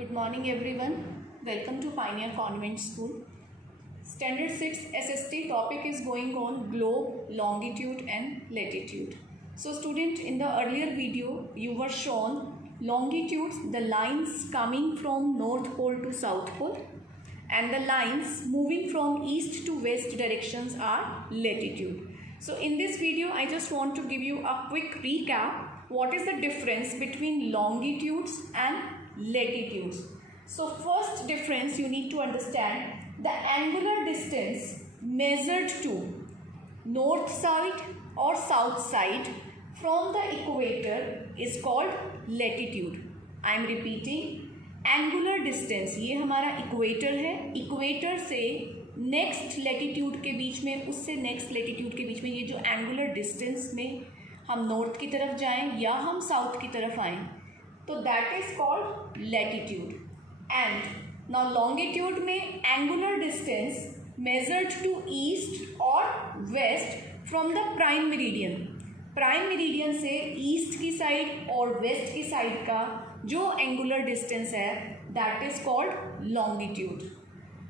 Good morning everyone. Welcome to Pioneer Convent School. Standard 6 SST topic is going on globe, longitude and latitude. So student, in the earlier video you were shown longitudes, the lines coming from North Pole to South Pole, and the lines moving from east to west directions are latitude. So in this video I just want to give you a quick recap. What is the difference between longitudes and latitudes? So first difference you need to understand, the angular distance measured to north side or south side from the equator is called latitude. I am repeating, angular distance, ये हमारा equator है, equator से next latitude के बीच में, उससे next latitude के बीच में ये जो एंगुलर डिस्टेंस में हम नॉर्थ की तरफ जाएं या हम साउथ की तरफ आएं, तो that is called latitude. And now longitude में angular distance measured to east और west from the prime meridian. Prime meridian से ईस्ट की साइड और वेस्ट की साइड का जो एंगुलर डिस्टेंस है that is called longitude.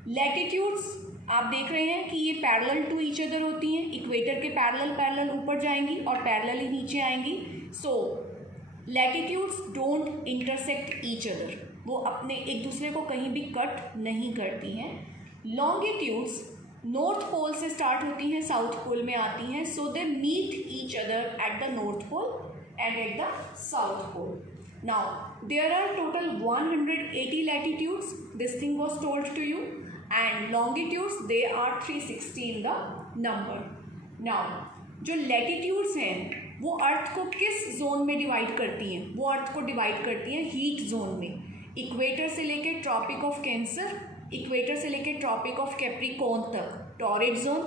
Latitudes आप देख रहे हैं कि ये पैरेलल टू ईच अदर होती हैं, इक्वेटर के पैरेलल ऊपर जाएंगी और पैरेलल ही नीचे आएंगी. So latitudes don't intersect each other, वो अपने एक दूसरे को कहीं भी कट नहीं करती हैं. लॉन्गिट्यूड्स नॉर्थ पोल से स्टार्ट होती हैं, साउथ पोल में आती हैं, so they meet each other at the north pole and at the south pole. Now there are total 180 latitudes, this thing was told to you, and longitudes they are 360 in the number. Now जो latitudes हैं वो अर्थ को किस zone में divide करती हैं? वो अर्थ को डिवाइड करती हैं हीट जोन में. इक्वेटर से लेके ट्रॉपिक ऑफ कैंसर, इक्वेटर से लेके ट्रॉपिक ऑफ कैप्रिकॉर्न तक टॉरिड जोन,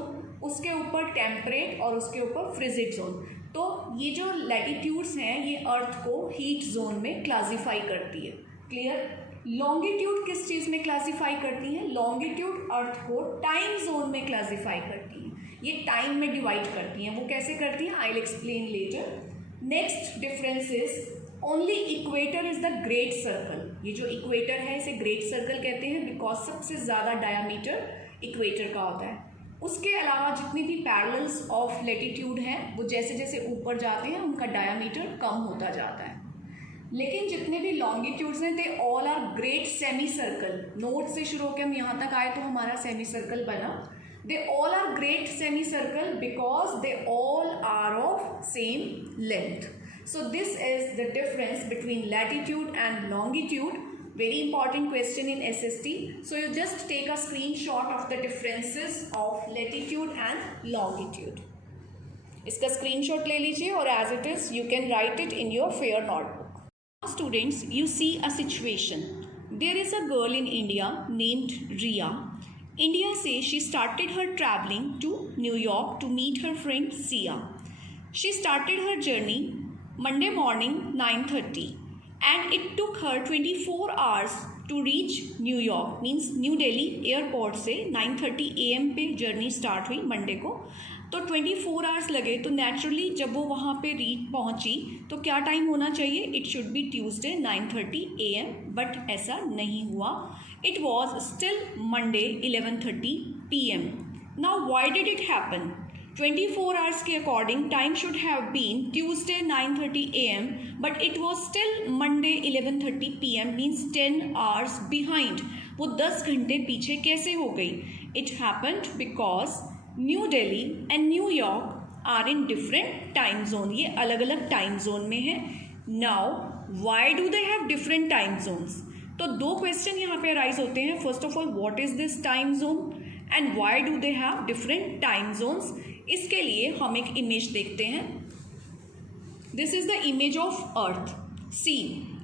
उसके ऊपर टेम्परेट और उसके ऊपर फ्रिजिड जोन. तो ये जो लैटिट्यूड्स हैं ये अर्थ को हीट जोन में क्लासीफाई करती है. क्लियर? लॉन्गिट्यूड किस चीज़ में क्लासीफाई करती हैं? लॉन्गिट्यूड अर्थ को टाइम जोन में क्लासीफाई करती हैं, ये टाइम में डिवाइड करती हैं. वो कैसे करती हैं? I will explain letter. Next difference is only equator is the great circle. ये जो इक्वेटर है इसे ग्रेट सर्कल कहते हैं बिकॉज सबसे ज़्यादा डायामीटर इक्वेटर का होता है. उसके अलावा जितनी भी पैरेलल्स ऑफ लैटिट्यूड हैं वो जैसे जैसे ऊपर जाते हैं उनका डायामीटर कम होता जाता है. लेकिन जितने भी लॉन्गिट्यूड्स हैं they all are great semicircle. North से शुरू होकर हम यहाँ तक आए तो हमारा सेमी सर्कल बना. They all are great semicircle because they all are of same length. So this is the difference between latitude and longitude. Very important question in SST. So you just take a screenshot of the differences of latitude and longitude. इसका screenshot ले लीजिए और as it is you can write it in your fair notebook. Now students, you see a situation. There is a girl in India named Riya. India says she started her traveling to New York to meet her friend Sia. She started her journey Monday morning 9:30. And it took her 24 hours to reach New York. Means new Delhi airport से 9:30 AM पे journey start हुई Monday को, तो 24 hours लगे. तो naturally जब वो वहाँ पे पहुँची तो क्या टाइम होना चाहिए? It should be Tuesday 9:30 AM, but ऐसा नहीं हुआ. It was still Monday 11:30 PM. Now why did it happen? 24 hours के according time should have been Tuesday 9:30 AM, but it was still Monday 11:30 PM, means 10 hours behind. वो 10 घंटे पीछे कैसे हो गई? It happened because New Delhi and New York are in different time zone. ये अलग अलग टाइम जोन में है. Now why do they have different time zones? तो दो क्वेश्चन यहाँ पे अराइज होते हैं. First of all, what is this time zone and why do they have different time zones? इसके लिए हम एक इमेज देखते हैं. This is the image of earth. See,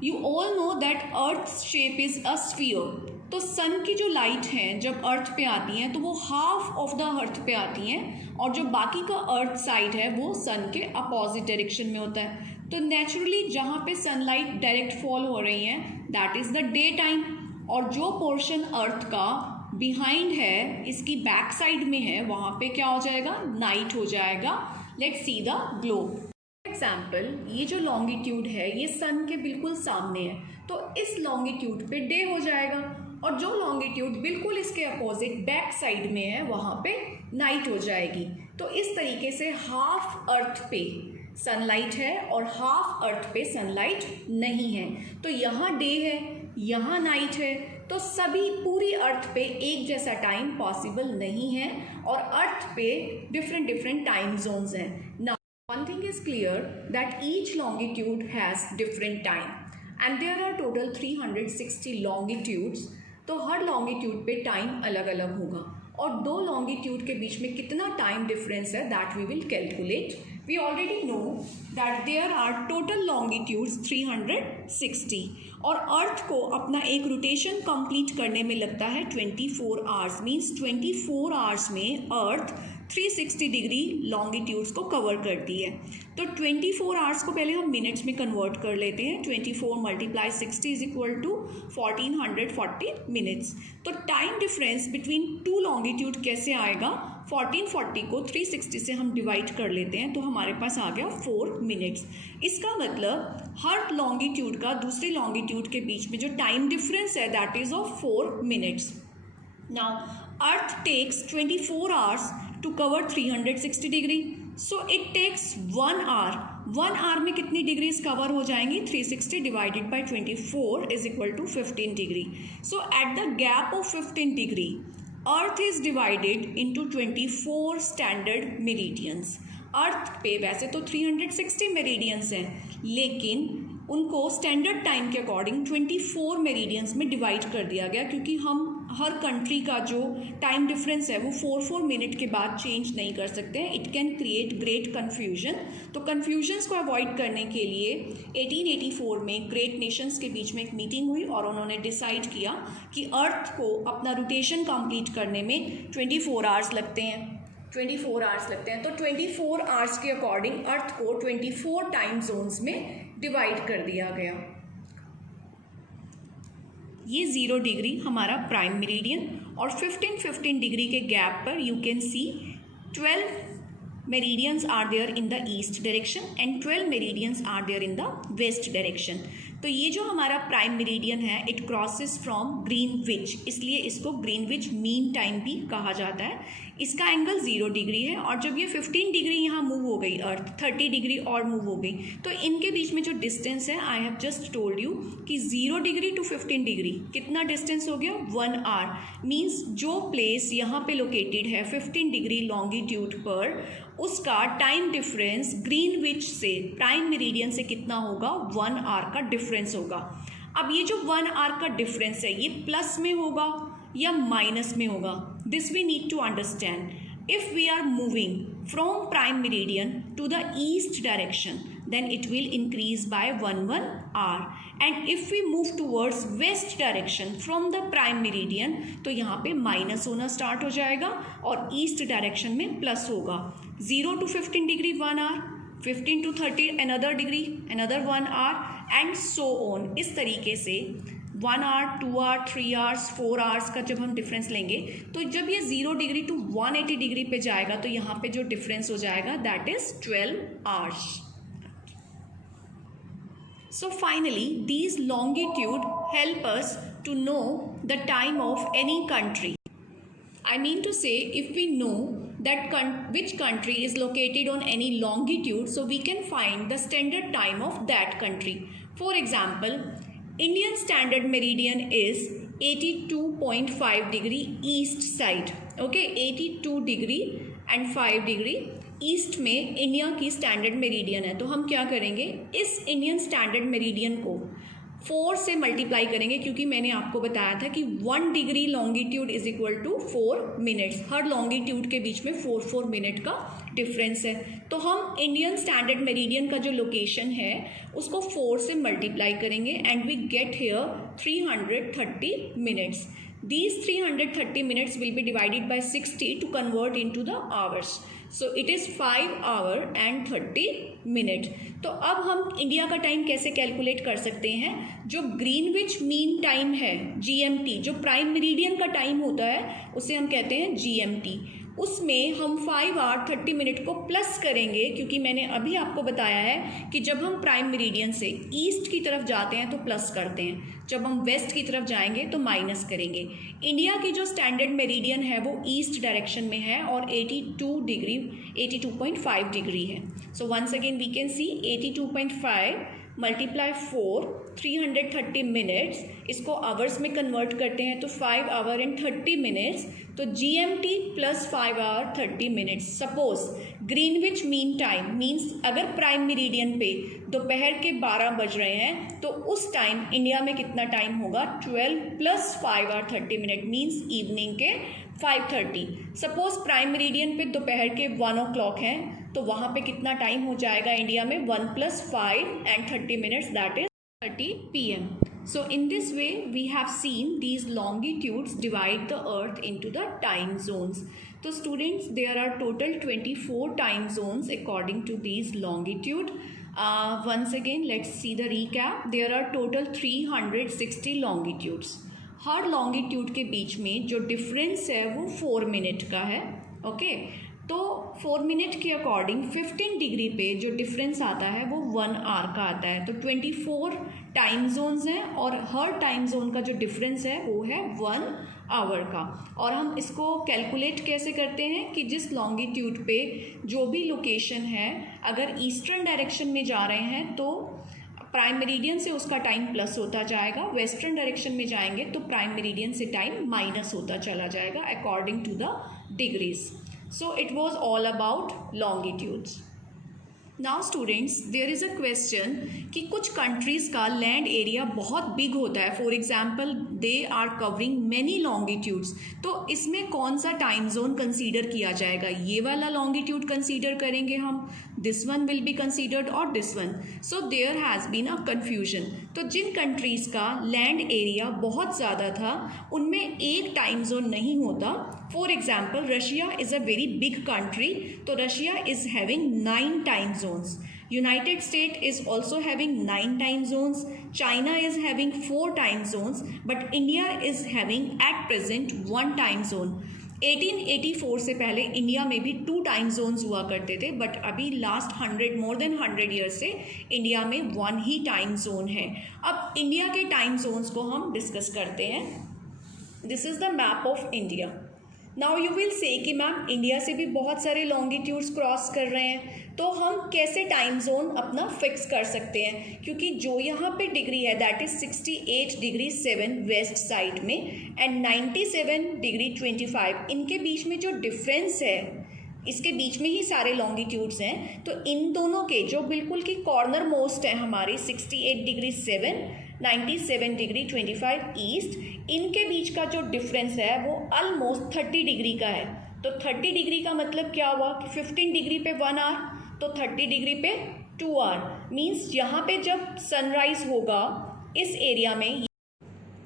you all know that earth shape is a sphere. तो sun की जो light हैं जब अर्थ पे आती हैं तो वो हाफ ऑफ द अर्थ पे आती हैं और जो बाकी का अर्थ साइड है वो सन के अपोजिट डायरेक्शन में होता है. तो नेचुरली जहाँ पे सनलाइट डायरेक्ट फॉल हो रही हैं that is the day time, और जो पोर्शन अर्थ का बिहाइंड है, इसकी बैक साइड में है, वहाँ पे क्या हो जाएगा? नाइट हो जाएगा. Let's see the globe. Example, ये जो लॉन्गिट्यूड है ये सन के बिल्कुल सामने है, तो इस लॉन्गिट्यूड पे डे हो जाएगा, और जो लॉन्गिट्यूड बिल्कुल इसके अपोजिट बैक साइड में है वहाँ पे नाइट हो जाएगी। तो इस तरीके से हाफ अर्थ पे सनलाइट है और हाफ अर्थ पे सनलाइट नहीं है। तो यहाँ डे है, यहाँ नाइट है, तो सभी पूरी अर्थ पे एक जैसा टाइम पॉसिबल नहीं है, और अर्थ पे डिफरेंट डिफरेंट टाइम जोन्स हैं। Now one thing is clear that each longitude has different time and there are total 360 longitudes। तो हर longitude पे टाइम अलग अलग होगा, और दो longitude के बीच में कितना टाइम डिफरेंस है that we will calculate। We already know that there are total longitudes 360, और अर्थ को अपना एक रोटेशन कंप्लीट करने में लगता है 24 आवर्स। मीन्स 24 आवर्स में अर्थ 360 डिग्री लॉन्गिट्यूड्स को कवर करती है। तो 24 आवर्स को पहले हम मिनट्स में कन्वर्ट कर लेते हैं। 24 × 60 इज इक्वल टू 1440 मिनट्स। तो time difference between two longitude कैसे आएगा? 1440 को 360 से हम डिवाइड कर लेते हैं, तो हमारे पास आ गया 4 मिनट्स। इसका मतलब हर लॉन्गिट्यूड का दूसरे लॉन्गिट्यूड के बीच में जो टाइम डिफरेंस है that is of 4 minutes. Now earth takes 24 hours to cover 360 degree, so it takes 1 hour. 1 hour में कितनी डिग्रीज कवर हो जाएंगी? 360 divided by 24 is equal to 15 degree. So at the gap of 15 degree earth is divided into 24 standard meridians. Earth पे वैसे तो 360 meridians हैं, लेकिन उनको स्टैंडर्ड टाइम के अकॉर्डिंग 24 मेरिडियंस में डिवाइड कर दिया गया, क्योंकि हम हर कंट्री का जो टाइम डिफरेंस है वो 4 मिनट के बाद चेंज नहीं कर सकते हैं। It can create great confusion. तो कन्फ्यूजन्स को अवॉइड करने के लिए 1884 में ग्रेट नेशंस के बीच में एक मीटिंग हुई, और उन्होंने डिसाइड किया कि अर्थ को अपना रोटेशन कंप्लीट करने में 24 आवर्स लगते हैं। 24 आवर्स लगते हैं, तो 24 आवर्स के अकॉर्डिंग अर्थ को 24 टाइम जोन्स में डिवाइड कर दिया गया। ये 0 डिग्री हमारा प्राइम मेरिडियन, और 15 डिग्री के गैप पर you can see 12 meridians are there in the east direction and 12 meridians are there in the west direction. तो ये जो हमारा प्राइम मेरिडियन है इट क्रॉसेस फ्रॉम ग्रीनविच, इसलिए इसको ग्रीनविच मीन टाइम भी कहा जाता है। इसका एंगल 0 डिग्री है, और जब ये 15 डिग्री यहाँ मूव हो गई अर्थ 30 डिग्री और मूव हो गई, तो इनके बीच में जो डिस्टेंस है I have just told you कि 0 डिग्री टू 15 डिग्री कितना डिस्टेंस हो गया? 1 आवर। मीन्स जो प्लेस यहाँ पे लोकेटेड है 15 डिग्री लॉन्गिट्यूड पर, उसका टाइम डिफरेंस ग्रीनविच से प्राइम मेरिडियन से कितना होगा? 1 आवर का डिफरेंस होगा। अब ये जो 1 आवर का डिफरेंस है ये प्लस में होगा या माइनस में होगा? This we need to understand. If we are moving from prime meridian to the east direction then it will increase by 1 hour, and if we move towards west direction from the prime meridian तो यहाँ पे minus होना start हो जाएगा और east direction में plus होगा। 0 to 15 degree 1 hour, 15 to 30 another degree another 1 hour and so on। इस तरीके से 1 आवर, 2 आवर, 3 आवर्स, 4 आवर्स का जब हम डिफरेंस लेंगे तो जब ये 0 डिग्री टू 180 डिग्री पे जाएगा तो यहाँ पे जो डिफरेंस हो जाएगा that is 12 hours. So finally, these longitude help us to know the time of any country. I mean to say, if we know that which country is located on any longitude, so we can find the standard time of that country. For example, Indian standard meridian is 82.5 degree east side. Okay, 82 degree and 5 degree east में India की standard meridian है। तो हम क्या करेंगे, इस Indian standard meridian को 4 से मल्टीप्लाई करेंगे, क्योंकि मैंने आपको बताया था कि 1 degree longitude is equal to 4 minutes. हर लॉन्गिट्यूड के बीच में 4 मिनट का डिफरेंस है। तो हम इंडियन स्टैंडर्ड मेरिडियन का जो लोकेशन है उसको 4 से मल्टीप्लाई करेंगे and we get here 330 minutes. These 330 minutes will be divided by 60 to convert into the hours. So it is 5 hour and 30 minute. तो अब हम इंडिया का टाइम कैसे कैलकुलेट कर सकते हैं? जो ग्रीनविच मीन टाइम है GMT, जो प्राइम मेरिडियन का टाइम होता है उसे हम कहते हैं GMT। उसमें हम 5 आवर 30 मिनट को प्लस करेंगे, क्योंकि मैंने अभी आपको बताया है कि जब हम प्राइम मेरिडियन से ईस्ट की तरफ जाते हैं तो प्लस करते हैं, जब हम वेस्ट की तरफ जाएंगे तो माइनस करेंगे। इंडिया की जो स्टैंडर्ड मेरिडियन है वो ईस्ट डायरेक्शन में है और 82.5 डिग्री है। So once again we can see 82.5 multiply 4 330 minutes, इसको आवर्स में कन्वर्ट करते हैं तो 5 आवर एंड 30 मिनट्स, तो GMT plus 5 hour 30 minutes. Suppose Greenwich mean time means अगर प्राइम मेरिडियन पे दोपहर के 12 बज रहे हैं तो उस टाइम इंडिया में कितना टाइम होगा, 12 plus 5 hour 30 minute means evening के 5:30। सपोज प्राइम मेरिडियन पे दोपहर के 1 o'clock हैं तो वहाँ पे कितना टाइम हो जाएगा इंडिया में, 1 + 5 and 30 minutes, that is 30 PM. So in this way we have seen these longitudes divide the earth into the time zones. So students, there are total 24 time zones according to these longitude. Once again let's see the recap. There are total 360 longitudes. Her longitude के बीच में जो difference है वो 4 minute का है। Okay, तो 4 minute के अकॉर्डिंग 15 डिग्री पे जो डिफरेंस आता है वो 1 आवर का आता है। तो 24 टाइम जोन्स हैं और हर टाइम जोन का जो डिफरेंस है वो है 1 आवर का। और हम इसको कैलकुलेट कैसे करते हैं कि जिस लॉन्गिट्यूड पे जो भी लोकेशन है, अगर ईस्टर्न डायरेक्शन में जा रहे हैं तो प्राइम मेरिडियन से उसका टाइम प्लस होता जाएगा, वेस्टर्न डायरेक्शन में जाएंगे तो प्राइम मेरिडियन से टाइम माइनस होता चला जाएगा according to the degrees. So it was all about longitudes. Now students, there is a question कि कुछ कंट्रीज़ का लैंड एरिया बहुत बिग होता है, for example they are covering many longitudes, तो इसमें कौन सा टाइम जोन कंसीडर किया जाएगा? ये वाला लॉन्गिट्यूड कंसीडर करेंगे हम, this one will be considered और this one. So there has been a confusion. तो जिन कंट्रीज़ का लैंड एरिया बहुत ज़्यादा था उनमें एक टाइम जोन नहीं होता। For example Russia is a very big country, तो Russia is having 9 time zones. United States is also having 9 time zones. China is having 4 time zones, but India is having at present 1 time zone. 1884 से पहले India में भी 2 time zones हुआ करते थे, but अभी last 100 more than 100 years से India में 1 ही टाइम जोन है। अब इंडिया के टाइम जोन्स को हम डिस्कस करते हैं। This is the map of India. Now you will say कि मैम इंडिया से भी बहुत सारे लॉन्गिट्यूड्स क्रॉस कर रहे हैं, तो हम कैसे टाइम जोन अपना फिक्स कर सकते हैं? क्योंकि जो यहाँ पे डिग्री है दैट इज़ 68°7 वेस्ट साइड में एंड 97°25, इनके बीच में जो डिफरेंस है इसके बीच में ही सारे लॉन्गिट्यूड्स हैं। तो इन दोनों के जो बिल्कुल की कॉर्नर मोस्ट है हमारी 68°7 97°25 ईस्ट, इनके बीच का जो डिफरेंस है वो ऑलमोस्ट 30 डिग्री का है। तो 30 डिग्री का मतलब क्या हुआ कि 15 डिग्री पे 1 आवर, तो 30 डिग्री पे 2 आवर। मीन्स यहाँ पे जब सनराइज होगा इस एरिया में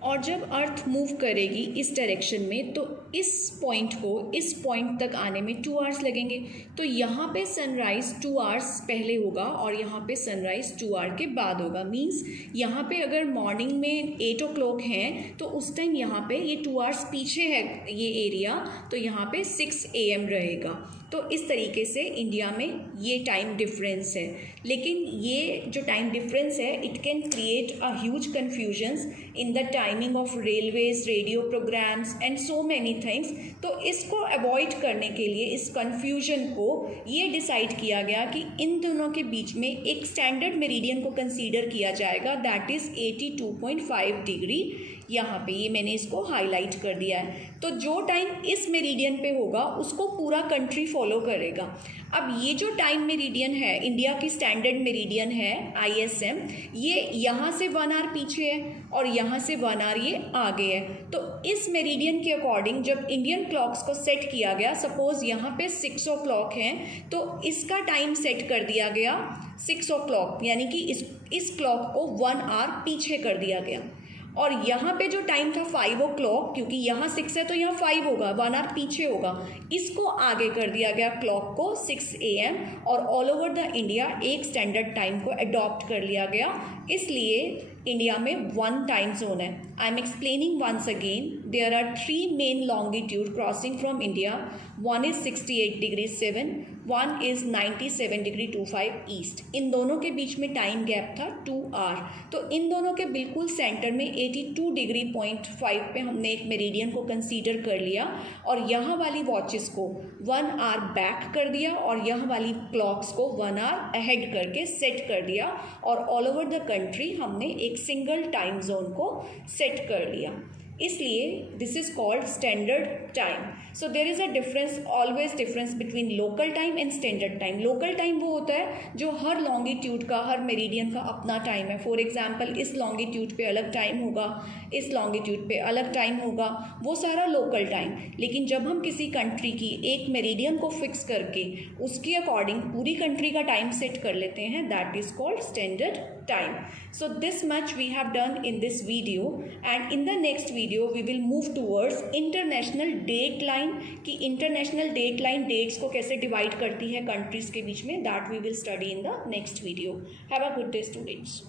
और जब अर्थ मूव करेगी इस डायरेक्शन में तो इस पॉइंट को इस पॉइंट तक आने में 2 आवर्स लगेंगे। तो यहाँ पे सनराइज़ 2 आवर्स पहले होगा और यहाँ पे सनराइज़ 2 आवर के बाद होगा। मींस यहाँ पे अगर मॉर्निंग में 8 o'clock हैं तो उस टाइम यहाँ पे ये 2 आवर्स पीछे है ये एरिया, तो यहाँ पे 6 AM रहेगा। तो इस तरीके से इंडिया में ये टाइम डिफरेंस है। लेकिन ये जो टाइम डिफरेंस है it can create a huge confusions in the timing of railways, radio programmes and so many things. तो इसको अवॉइड करने के लिए, इस कन्फ्यूजन को, ये डिसाइड किया गया कि इन दोनों के बीच में एक स्टैंडर्ड मेरिडियन को कंसीडर किया जाएगा दैट इज़ 82.5 डिग्री। यहाँ पे ये मैंने इसको हाईलाइट कर दिया है। तो जो टाइम इस मेरिडियन पे होगा उसको पूरा कंट्री फॉलो करेगा। अब ये जो टाइम मेरिडियन है, इंडिया की स्टैंडर्ड मेरिडियन है ISM, ये यहाँ से 1 आवर पीछे है और यहाँ से 1 आवर ये आगे है। तो इस मेरिडियन के अकॉर्डिंग जब इंडियन क्लॉक्स को सेट किया गया, सपोज यहाँ पे 6 o'clock हैं तो इसका टाइम सेट कर दिया गया 6 o'clock, यानी कि इस क्लॉक को 1 आवर पीछे कर दिया गया। और यहाँ पे जो टाइम था 5 o'clock, क्योंकि यहाँ 6 है तो यहाँ 5 होगा, 1 आवर पीछे होगा, इसको आगे कर दिया गया क्लॉक को 6 AM और ऑल ओवर द इंडिया एक स्टैंडर्ड टाइम को अडॉप्ट कर लिया गया। इसलिए इंडिया में वन टाइम जोन है. I am explaining once again. There are 3 main longitude crossing from India. One is 68 degree 7, one is 97 degree 25 east. इन दोनों के बीच में टाइम गैप था 2 आवर. तो इन दोनों के बिल्कुल सेंटर में 82 डिग्री 0.5 पे हमने एक मेरिडियन को कंसीडर कर लिया और यहाँ वाली वॉचेस को 1 आवर बैक कर दिया और यहाँ वाली क्लॉक्स को 1 आवर अहेड करके सेट कर दिया और ऑल ओवर द कंट्री हमने एक सिंगल टाइम जोन को सेट कर लिया. इसलिए this is called standard time. So there is a difference, always difference between local time and standard time. Local time वो होता है जो हर लॉन्गिट्यूड का, हर मेरिडियन का अपना टाइम है. फॉर एग्जांपल इस लॉन्गिट्यूड पे अलग टाइम होगा, इस लॉन्गिट्यूड पे अलग टाइम होगा, वो सारा लोकल टाइम. लेकिन जब हम किसी कंट्री की एक मेरिडियन को फिक्स करके उसके अकॉर्डिंग पूरी कंट्री का टाइम सेट कर लेते हैं, that is called standard time. So this much we have done in this video, and in the next video we will move towards international date line कि international date line dates को कैसे divide करती है countries के बीच में. That we will study in the next video. Have a good day students.